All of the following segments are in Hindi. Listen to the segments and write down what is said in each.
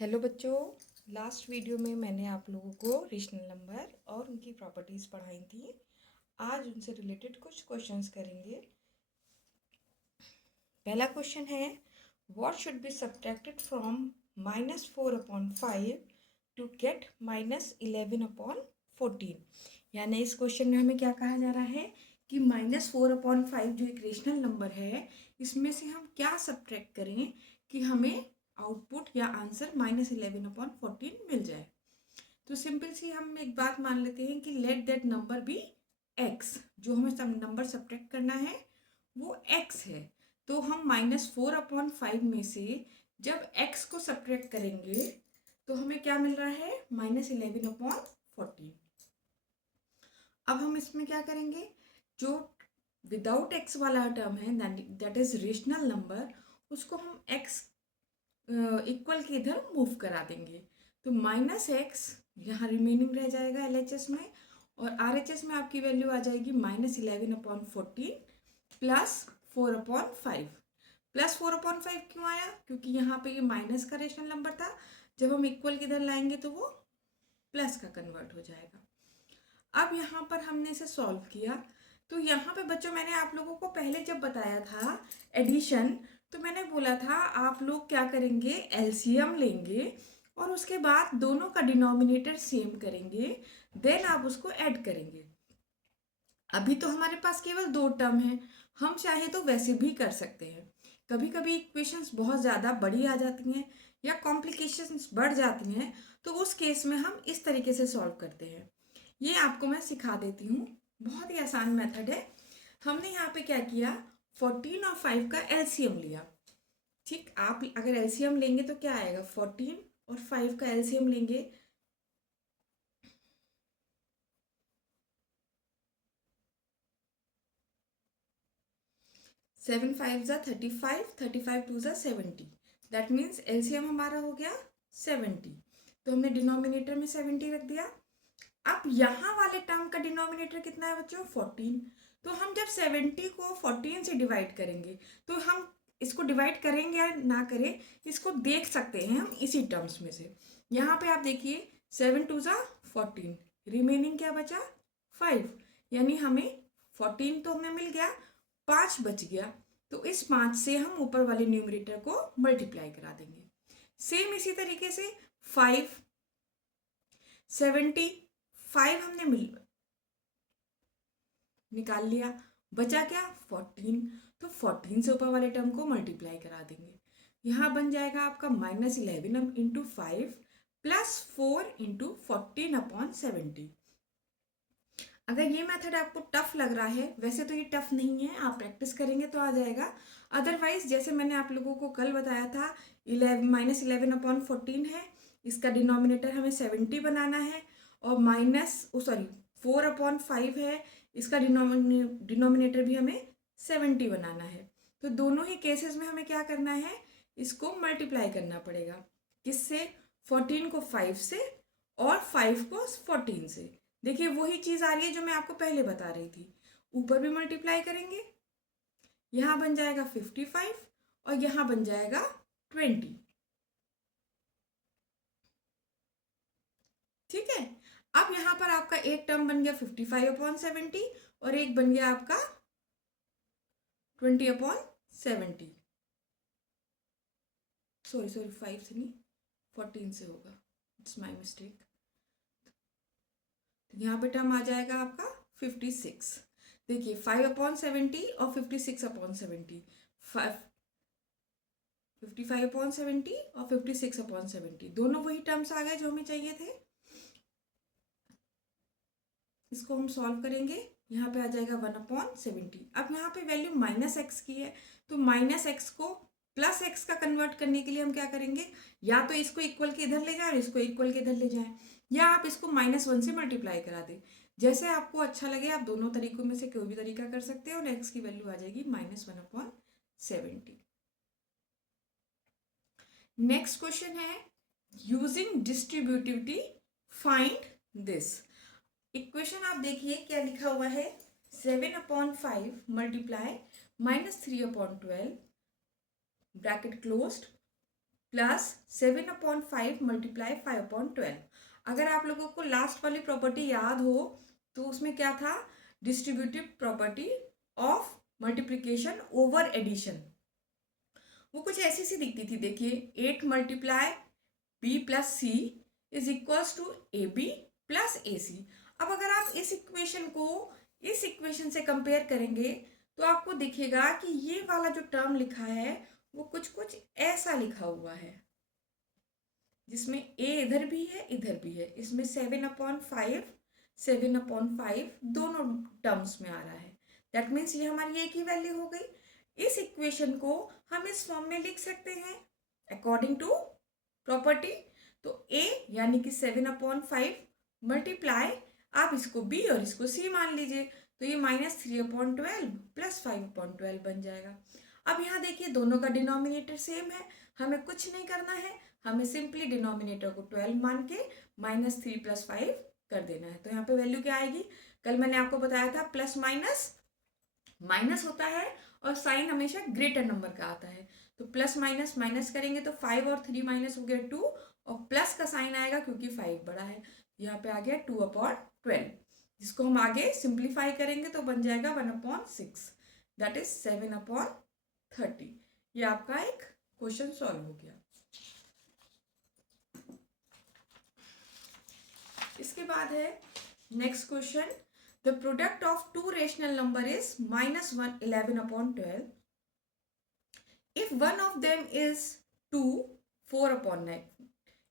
हेलो बच्चों। लास्ट वीडियो में मैंने आप लोगों को रेशनल नंबर और उनकी प्रॉपर्टीज़ पढ़ाई थी। आज उनसे रिलेटेड कुछ क्वेश्चंस करेंगे। पहला क्वेश्चन है, what should be subtracted from -4/5 to get -11/14। यानी इस क्वेश्चन में हमें क्या कहा जा रहा है कि -4/5 जो एक रेशनल नंबर है, इसमें से हम क्या सब्ट्रैक्ट करें कि हमें आउटपुट या आंसर -11/14 मिल जाए। तो सिंपल सी हम एक बात मान लेते हैं कि let that number be x. जो हमें सब नंबर सब्ट्रैक्ट करना है वो एक्स है। तो हम -4/5 में से जब एक्स को सब्ट्रैक्ट करेंगे तो हमें क्या मिल रहा है, -11/14। अब हम इसमें क्या करेंगे, जो विदाउट एक्स वाला टर्म है दैट इज रेशनल नंबर, उसको हम एक्स इक्वल के इधर मूव करा देंगे। तो -x यहाँ रिमेनिंग रह जाएगा LHS में, और RHS में आपकी वैल्यू आ जाएगी -11/14 +4/5। +4/5 क्यों आया, क्योंकि यहाँ पे ये माइनस का रेशनल नंबर था। जब हम इक्वल किधर लाएंगे तो वो प्लस का कन्वर्ट हो जाएगा। अब यहाँ पर हमने इसे सॉल्व किया। तो यहाँ पे बच्चों मैंने आप लोगों को पहले जब बताया था एडिशन, तो मैंने बोला था आप लोग क्या करेंगे, एलसीएम लेंगे और उसके बाद दोनों का डिनोमिनेटर सेम करेंगे, देन आप उसको ऐड करेंगे। अभी तो हमारे पास केवल 2 टर्म है, हम चाहे तो वैसे भी कर सकते हैं। कभी कभी इक्वेशंस बहुत ज़्यादा बड़ी आ जाती हैं या कॉम्प्लिकेशंस बढ़ जाती हैं, तो उस केस में हम इस तरीके से सॉल्व करते हैं। ये आपको मैं सिखा देती हूँ, बहुत ही आसान मेथड है। हमने यहाँ पे क्या किया, 14 और 5 का एलसीएम लिया। ठीक, आप अगर एलसीएम लेंगे तो क्या आएगा, 14 और 5 का एलसीएम लेंगे 7 5 ज़ा 35, 35 2 ज़ा 70। दैट मीन्स एलसीएम हमारा हो गया 70। तो हमने डिनोमिनेटर में 70 रख दिया। अब यहाँ वाले टर्म का डिनोमिनेटर कितना है बच्चों, 14। तो हम जब 70 को 14 से डिवाइड करेंगे, तो हम इसको डिवाइड करेंगे या ना करें, इसको देख सकते हैं हम इसी टर्म्स में से। यहाँ पे आप देखिए 7 2 ज़ा 14, रिमेनिंग क्या बचा 5, यानी हमें 14 तो हमें मिल गया, 5 बच गया। तो इस 5 से हम ऊपर वाले न्यूमरेटर को मल्टीप्लाई करा देंगे। सेम इसी तरीके से 5 70 5 हमने निकाल लिया, बचा क्या 14। तो 14 से ऊपर वाले टर्म को मल्टीप्लाई करा देंगे। यहाँ बन जाएगा आपका -11/5 +4/14/70। अगर ये मेथड आपको टफ लग रहा है, वैसे तो ये टफ नहीं है, आप प्रैक्टिस करेंगे तो आ जाएगा। अदरवाइज जैसे मैंने आप लोगों को कल बताया था, -11/14 है, इसका डिनोमिनेटर हमें 70 बनाना है, और सॉरी 4/5 है, इसका डिनोमिनेटर भी हमें 70 बनाना है। तो दोनों ही केसेस में हमें क्या करना है, इसको मल्टीप्लाई करना पड़ेगा। किससे, 14 को 5 से और 5 को 14 से। देखिए वही चीज आ रही है जो मैं आपको पहले बता रही थी। ऊपर भी मल्टीप्लाई करेंगे, यहां बन जाएगा 55 और यहां बन जाएगा 20। ठीक है, अब यहां पर आपका एक टर्म बन गया 55/70 और एक बन गया आपका 20/70। सॉरी 5 से नहीं, 14 से होगा, इट्स माई मिस्टेक। यहाँ पे टर्म आ जाएगा आपका 56। देखिए 5/70 और 56/70, 55/70 और 56/70 दोनों वही टर्म्स आ गए जो हमें चाहिए थे। इसको हम सॉल्व करेंगे, यहाँ पे आ जाएगा 1/70। अब यहाँ पे वैल्यू -x की है, तो -x को +x का कन्वर्ट करने के लिए हम क्या करेंगे, या तो इसको इक्वल के इधर ले जाएं और इसको इक्वल के इधर ले जाएं, या आप इसको -1 से मल्टीप्लाई करा दें। जैसे आपको अच्छा लगे, आप दोनों तरीकों में से कोई भी तरीका कर सकते हैं, और x की वैल्यू आ जाएगी -1/70। नेक्स्ट क्वेश्चन है, using distributivity find this. Equation आप देखिए क्या लिखा हुआ है, 7/5 multiply -3/12 bracket closed plus 7/5 multiply 5/12। अगर आप लोगों को लास्ट वाली प्रॉपर्टी याद हो तो उसमें क्या था, distributive property of multiplication over addition. वो कुछ ऐसी सी दिखती थी, देखिए 8 multiply B plus C is equals to A B plus A C. अब अगर आप इस इक्वेशन को इस इक्वेशन से कंपेयर करेंगे तो आपको दिखेगा कि ये वाला जो टर्म लिखा है वो कुछ कुछ ऐसा लिखा हुआ है, जिसमें ए इधर भी है इधर भी है। इसमें 7/5 दोनों टर्म्स में आ रहा है। दैट मीन्स ये हमारी ए की वैल्यू हो गई। इस इक्वेशन को हम इस फॉर्म में लिख सकते हैं अकॉर्डिंग टू प्रॉपर्टी। तो a यानी कि 7/5 मल्टीप्लाई, आप इसको b और इसको c मान लीजिए, तो ये -3/12 प्लस 5/12 बन जाएगा। अब यहाँ देखिए दोनों का डिनोमिनेटर सेम है, हमें कुछ नहीं करना है, हमें सिंपली डिनोमिनेटर को 12 मान के -3 + 5 कर देना है। तो यहाँ पे वैल्यू क्या आएगी, कल मैंने आपको बताया था प्लस माइनस माइनस होता है और साइन हमेशा ग्रेटर नंबर का आता है। तो प्लस माइनस माइनस करेंगे तो 5 और 3 माइनस हो गया 2, और प्लस का साइन आएगा क्योंकि 5 बड़ा है, यहाँ पे आ गया 2/12, जिसको हम आगे सिंप्लीफाई करेंगे तो बन जाएगा 1/6, दैट इज 7/30। ये आपका एक क्वेश्चन सॉल्व हो गया। इसके बाद है next question, the product of two rational number is -1 11/12 if one of them is 2 4/9।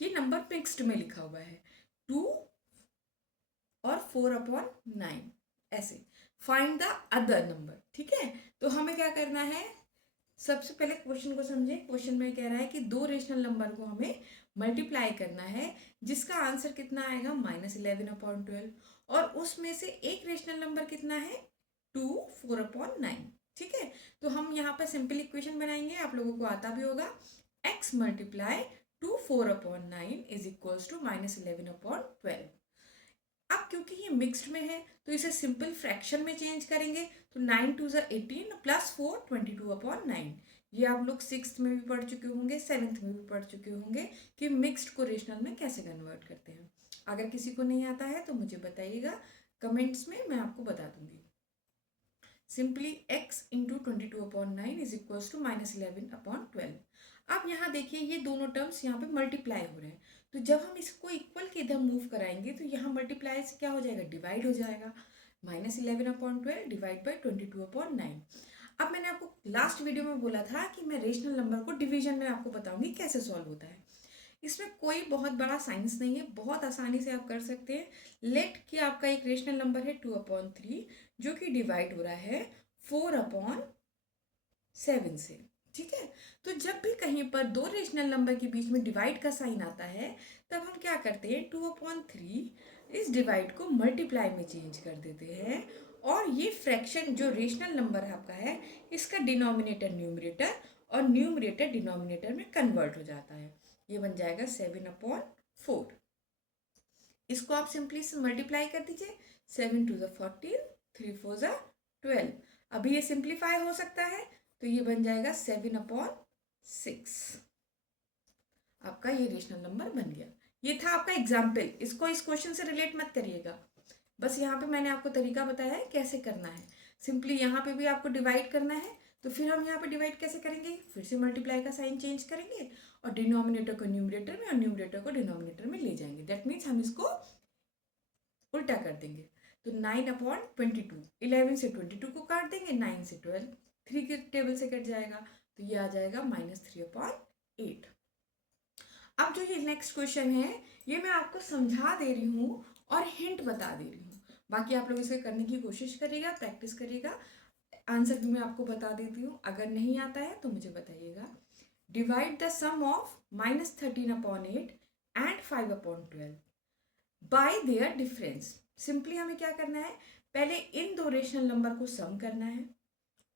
ये नंबर मिक्स्ड में लिखा हुआ है, 2 और 4/9 ऐसे। फाइंड द अदर नंबर, ठीक है। तो हमें क्या करना है, सबसे पहले क्वेश्चन को समझे। क्वेश्चन में कह रहा है कि दो रेशनल नंबर को हमें मल्टीप्लाई करना है, जिसका आंसर कितना आएगा -11/12, और उसमें से एक रेशनल नंबर कितना है 2 4/9, ठीक है। तो हम यहाँ पर सिंपल इक्वेशन बनाएंगे, आप लोगों को आता भी होगा। x multiply 2 4/9 is equals to -11/12। अब क्योंकि ये मिक्स्ड में है तो इसे सिंपल फ्रैक्शन में चेंज करेंगे, तो 9 2 18 प्लस 4 22/9। ये आप लोग 6th में भी पढ़ चुके होंगे, 7th में भी पढ़ चुके होंगे कि मिक्स्ड को रेशनल में कैसे कन्वर्ट करते हैं। अगर किसी को नहीं आता है तो मुझे बताइएगा कमेंट्स में, मैं आपको बता दूंगी। Simply x into 22/9 is equals to -11/12। अब यहाँ देखिए ये दोनों टर्म्स यहाँ पे मल्टीप्लाई हो रहे हैं, तो जब हम इसको इक्वल के इधर मूव कराएंगे तो यहाँ मल्टीप्लाई से क्या हो जाएगा, डिवाइड हो जाएगा। -11/12 डिवाइड बाई 22/9। अब मैंने आपको लास्ट वीडियो में बोला था कि मैं रेशनल नंबर को डिवीजन में आपको बताऊंगी कैसे सॉल्व होता है। इसमें कोई बहुत बड़ा साइंस नहीं है, बहुत आसानी से आप कर सकते हैं। लेट कि आपका एक रेशनल नंबर है 2/3 जो कि डिवाइड हो रहा है 4/7 से, ठीक है। तो जब भी कहीं पर दो रेशनल नंबर के बीच में डिवाइड का साइन आता है तब हम क्या करते हैं, 2/3 इस डिवाइड को मल्टीप्लाई में चेंज कर देते हैं, और ये फ्रैक्शन जो रेशनल नंबर आपका है इसका डिनोमिनेटर न्यूमरेटर और न्यूमरेटर डिनोमिनेटर में कन्वर्ट हो जाता है। ये बन जाएगा 7/4। इसको आप सिंपली मल्टीप्लाई कर दीजिए, 7 2 14 3 4 12। अभी ये सिंप्लीफाई हो सकता है तो ये बन जाएगा 7/6। आपका ये रेशनल नंबर बन गया। ये था आपका एग्जाम्पल, इसको इस क्वेश्चन से रिलेट मत करिएगा, बस यहाँ पे मैंने आपको तरीका बताया है कैसे करना है। सिंपली यहाँ पे भी आपको डिवाइड करना है, तो फिर हम यहाँ पे डिवाइड कैसे करेंगे, फिर से मल्टीप्लाई का साइन चेंज करेंगे और डिनोमिनेटर को न्यूमरेटर में और न्यूमरेटर को डिनोमिनेटर में ले जाएंगे। दैट मीन्स हम इसको उल्टा कर देंगे। तो 9/22, 11 से 22 को काट देंगे, 9 से 12, 3 के टेबल से कट जाएगा, तो ये आ जाएगा -3/8। अब जो ये नेक्स्ट क्वेश्चन है ये मैं आपको समझा दे रही हूँ और हिंट बता दे रही हूँ, बाकी आप लोग इसे करने की कोशिश करिएगा, प्रैक्टिस करिएगा। आंसर भी मैं आपको बता देती हूँ, अगर नहीं आता है तो मुझे बताइएगा। Divide the sum of -13/8 and 5/12 by their difference. Simply हमें क्या करना है, पहले इन दो रेशनल नंबर को सम करना है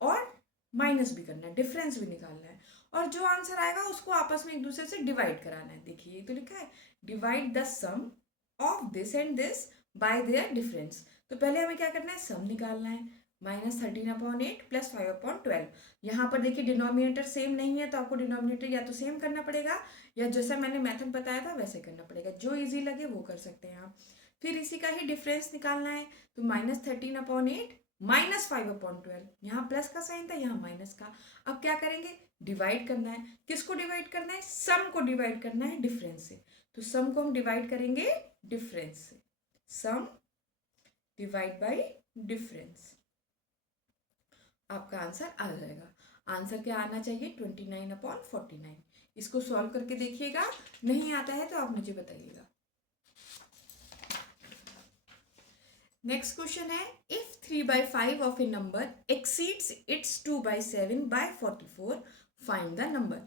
और माइनस भी करना है, डिफरेंस भी निकालना है, और जो आंसर आएगा उसको आपस में एक दूसरे से डिवाइड कराना है। देखिए ये तो लिखा है divide the sum of this and this by their difference. तो पहले हमें क्या करना है, सम निकालना है, -13/8 + 5/12। यहाँ पर देखिए डिनोमिनेटर सेम नहीं है, तो आपको डिनोमिनेटर या तो सेम करना पड़ेगा या जैसा मैंने मेथड बताया था वैसे करना पड़ेगा, जो इजी लगे वो कर सकते हैं आप। फिर इसी का ही डिफरेंस निकालना है, तो -13/8 -5/12, यहाँ प्लस का साइन था, यहाँ माइनस का। अब क्या करेंगे, डिवाइड करना है। किसको डिवाइड करना है, सम को डिवाइड करना है डिफरेंस से। तो सम को हम डिवाइड करेंगे डिफरेंस से, सम डिवाइड बाई डिफरेंस, आपका आंसर आ जाएगा। आंसर क्या आना चाहिए, 29/49। इसको सॉल्व करके देखिएगा, नहीं आता है तो आप मुझे बताइएगा। नेक्स्ट क्वेश्चन है, if 3/5 of A number exceeds its 2/7/44 find the number.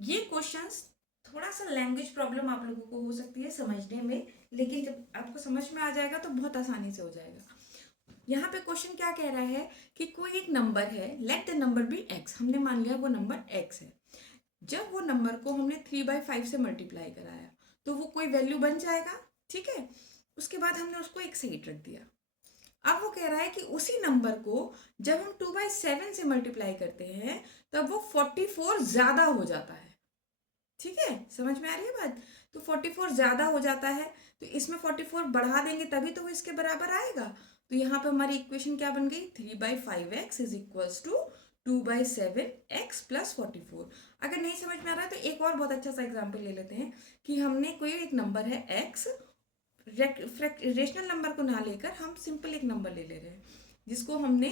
ये क्वेश्चंस थोड़ा सा लैंग्वेज प्रॉब्लम आप लोगों को हो सकती है समझने में, लेकिन जब आपको समझ में आ जाएगा तो बहुत आसानी से हो जाएगा। यहाँ पे क्वेश्चन क्या कह रहा है कि कोई एक नंबर है, let the number be x, हमने मान लिया वो नंबर एक्स है। जब वो नंबर को हमने 3/5 से मल्टीप्लाई कराया तो वो कोई वैल्यू बन जाएगा, ठीक है। उसके बाद हमने उसको एक साइड रख दिया। अब वो कह रहा है कि उसी नंबर को जब हम 2/7 से मल्टीप्लाई करते हैं तब वो 44 ज़्यादा हो जाता है, ठीक है, समझ में आ रही है बात। तो 44 ज़्यादा हो जाता है, तो इसमें 44 बढ़ा देंगे तभी तो वो इसके बराबर आएगा। तो यहाँ पे हमारी इक्वेशन क्या बन गई, 3/5x is equals to 2/7x + 44। अगर नहीं समझ में आ रहा है तो एक और बहुत अच्छा सा एग्जाम्पल ले लेते हैं कि हमने कोई एक नंबर है x, रेशनल नंबर को ना लेकर हम सिंपल एक नंबर ले ले रहे हैं जिसको हमने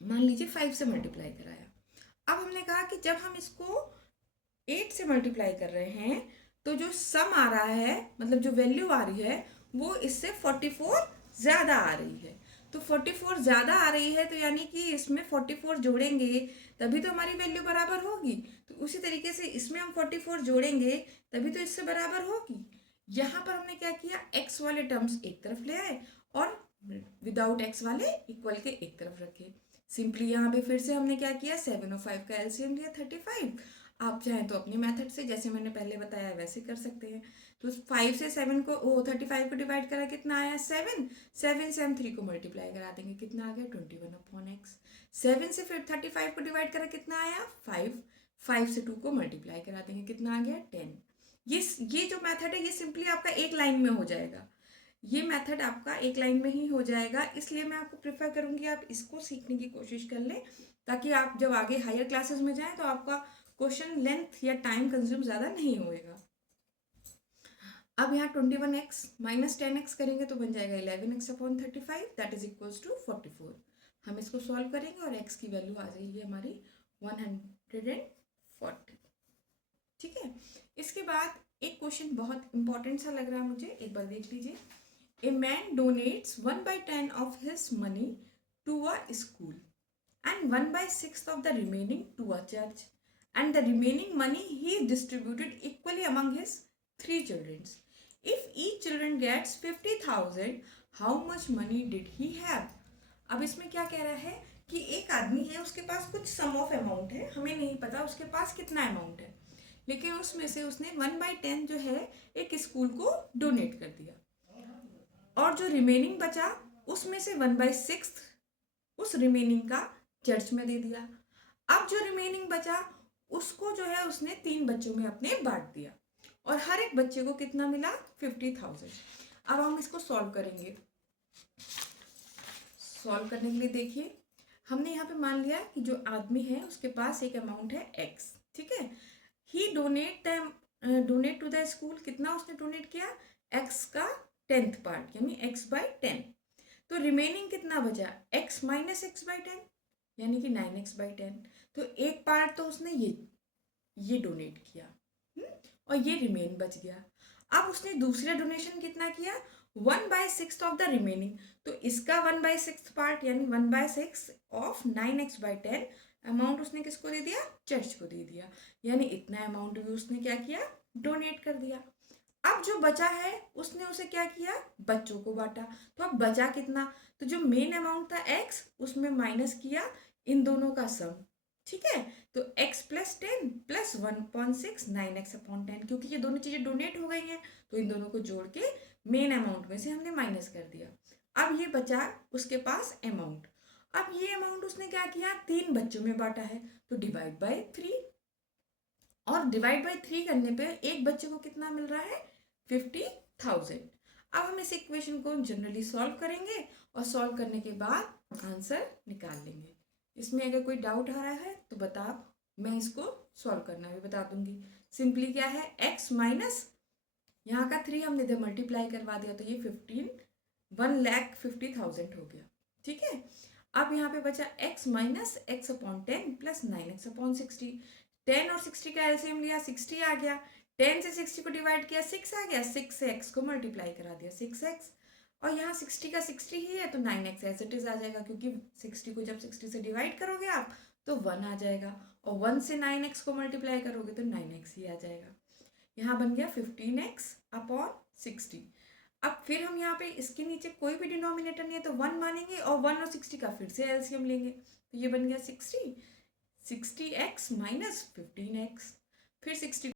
मान लीजिए 5 से मल्टीप्लाई कराया। अब हमने कहा कि जब हम इसको 8 से मल्टीप्लाई कर रहे हैं तो जो सम आ रहा है, मतलब जो वैल्यू आ रही है वो इससे 44 ज़्यादा आ रही है। तो 44 ज़्यादा आ रही है तो यानी कि इसमें 44 जोड़ेंगे तभी तो हमारी वैल्यू बराबर होगी। तो उसी तरीके से इसमें हम 44 जोड़ेंगे तभी तो इससे बराबर होगी। यहाँ पर हमने क्या किया, x वाले टर्म्स एक तरफ ले आए और विदाउट x वाले इक्वल के एक तरफ रखे। सिंपली यहाँ पे फिर से हमने क्या किया, 7 और 5 का एलसीएम लिया 35। आप चाहें तो अपने मेथड से जैसे मैंने पहले बताया वैसे कर सकते हैं। तो 5 से 7 को 35 को डिवाइड करा कितना आया, 7। 7 से हम 3 को मल्टीप्लाई करा देंगे, कितना आ गया 21/x। 7 से फिर 35 को डिवाइड करा कितना आया 5। 5 से 2 को मल्टीप्लाई करा देंगे, कितना आ गया 10। ये जो मेथड है ये सिंपली आपका एक लाइन में हो जाएगा। ये मेथड आपका एक लाइन में ही हो जाएगा, इसलिए मैं आपको प्रेफर करूँगी आप इसको सीखने की कोशिश कर लें ताकि आप जब आगे हायर क्लासेस में जाएं तो आपका क्वेश्चन लेंथ या टाइम कंज्यूम ज़्यादा नहीं होएगा। अब यहाँ 21x - 10x करेंगे तो बन जाएगा 11x/35 that is equals to 44। हम इसको सॉल्व करेंगे और x की वैल्यू आ जाएगी हमारी 140, ठीक है। इसके बाद एक क्वेश्चन बहुत इंपॉर्टेंट सा लग रहा है मुझे, एक बार देख लीजिए। A man donates 1/10 of his money to a school and 1/6 of the remaining to a church, and the remaining money he distributed equally among his 3 children. If each children gets 50,000, how much money did he have? अब इसमें क्या कह रहा है कि एक आदमी है, उसके पास कुछ सम ऑफ अमाउंट है, हमें नहीं पता उसके पास कितना अमाउंट है, लेकिन उसमें से उसने 1/10 जो है एक स्कूल को डोनेट कर दिया और जो रिमेनिंग बचा उसमें से 1/6 उस रिमेनिंग का चर्च में दे दिया। अब जो रिमेनिंग बचा उसको जो है उसने 3 बच्चों में अपने बांट दिया और हर एक बच्चे को कितना मिला, 50,000। अब हम इसको सॉल्व करेंगे। सॉल्व करने के लिए देखिए, हमने यहाँ पे मान लिया कि जो आदमी है उसके पास एक अमाउंट है x, ठीक है। ही डोनेट टू द स्कूल, कितना उसने डोनेट किया, x का 10th पार्ट यानी x/10। तो रिमेनिंग कितना बचा, x - x/10 यानी कि 9x/10। तो एक पार्ट तो उसने ये डोनेट किया और ये रिमेन बच गया। अब उसने दूसरा डोनेशन कितना किया, 1/6 ऑफ द रिमेनिंग। तो इसका 1/6 पार्ट यानी 1/6 ऑफ 9x/10 अमाउंट उसने किसको दे दिया, चर्च को दे दिया, यानी इतना अमाउंट भी उसने क्या किया, डोनेट कर दिया। अब जो बचा है उसने उसे क्या किया, बच्चों को बांटा। तो अब बचा कितना, तो जो मेन अमाउंट था x उसमें माइनस किया इन दोनों का सम, ठीक है। तो x + 10 + 1/6 9x/10, क्योंकि ये दोनों चीज़ें डोनेट हो गई हैं तो इन दोनों को जोड़ के मेन अमाउंट में से हमने माइनस कर दिया। अब ये बचा उसके पास अमाउंट। अब ये अमाउंट उसने क्या किया, 3 बच्चों में बांटा है, तो डिवाइड बाय 3, और डिवाइड बाय 3 करने पे एक बच्चे को कितना मिल रहा है, 50,000। अब हम इस इक्वेशन को जनरली सॉल्व करेंगे और सॉल्व करने के बाद आंसर निकाल लेंगे। इसमें अगर कोई डाउट आ रहा है तो बताओ, मैं इसको सॉल्व करना भी बता दूंगी। सिंपली क्या है, x माइनस यहाँ का 3 हमने इधर मल्टीप्लाई करवा दिया, तो ये 1,50,000 हो गया। ठीक है, अब यहाँ पे बचा x minus x upon 10 plus 9x upon 60। 10 और 60 का एलसीएम लिया, 60 आ गया। 10 से 60 को डिवाइड किया, 6 आ गया। 6 से x को मल्टीप्लाई करा दिया, 6x। और यहाँ 60 का 60 ही है, तो 9x एज इट इज आ जाएगा, क्योंकि 60 को जब 60 से डिवाइड करोगे आप तो 1 आ जाएगा, और 1 से 9x को मल्टीप्लाई करोगे तो 9x ही आ जाएगा। यहाँ बन गया 15x अपॉन 60। अब फिर हम यहाँ पे इसके नीचे कोई भी डिनोमिनेटर नहीं है तो 1 मानेंगे, और 1 और 60 का फिर से एलसीएम लेंगे, तो ये बन गया 60x माइनस 15x। फिर 60